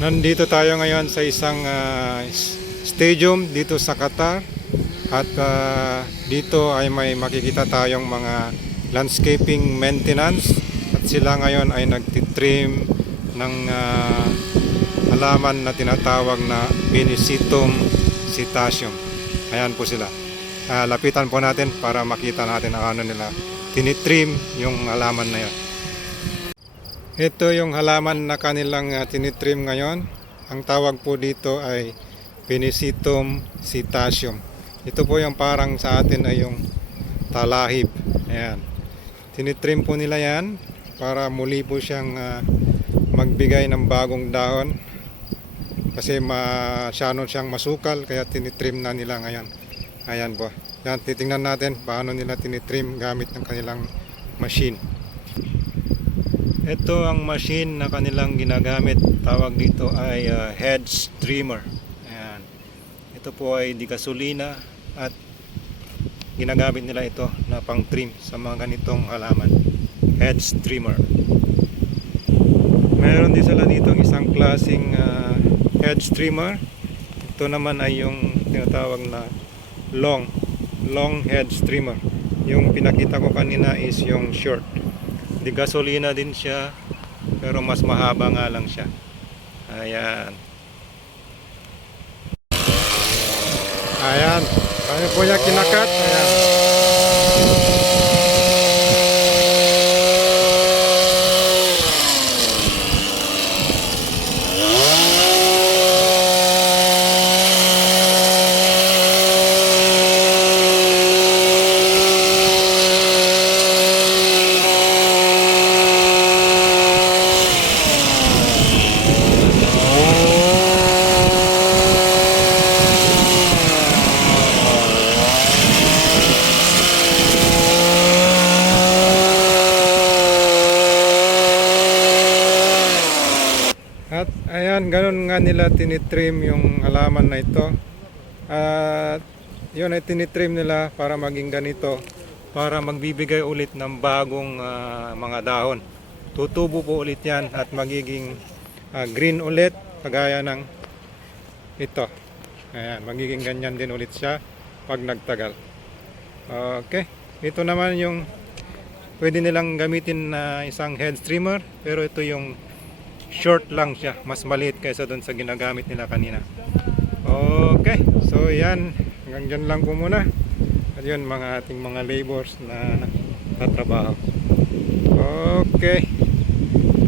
Nandito tayo ngayon sa isang stadium dito sa Qatar at dito ay may makikita tayong mga landscaping maintenance at sila ngayon ay nagtitrim ng halaman na tinatawag na Penicetum cetaceum. Ayan po sila. Lapitan po natin para makita natin ang ano nila tinitrim yung halaman na yan. Ito yung halaman na kanilang tinitrim ngayon. Ang tawag po dito ay Penicetum cetaceum. Ito po yung parang sa atin ay yung talahib. Ayan. Tinitrim po nila yan para muli po siyang magbigay ng bagong dahon. Kasi masyado siyang masukal kaya tinitrim na nila ngayon. Ayan po. Yan, titingnan natin paano nila tinitrim gamit ng kanilang machine. Ito ang machine na kanilang ginagamit. Tawag dito ay hedge trimmer. Ayan. Ito po ay di gasolina at ginagamit nila ito na pang trim sa mga ganitong halaman. Hedge trimmer. Meron din sila dito isang klaseng hedge trimmer. Ito naman ay yung tinatawag na long hedge trimmer. Yung pinakita ko kanina is yung short. Di gasolina din siya pero mas mahaba nga lang siya. Ayan. Ayan. Kaya po niya kinakat. Ayan. At ayan, ganun nga nila tinitrim yung halaman na ito. At yun ay tinitrim nila para maging ganito, para magbibigay ulit ng bagong mga dahon. Tutubo po ulit yan at magiging green ulit, kagaya ng ito. Ayan, magiging ganyan din ulit siya pag nagtagal. Okay, ito naman yung pwede nilang gamitin na isang head trimmer, pero ito yung short lang siya, mas maliit kaysa doon sa ginagamit nila kanina. Okay, so yan, hanggang dyan lang po muna. At yun, mga ating mga laborers na tatrabaho. Okay,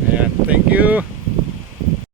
ayan, thank you.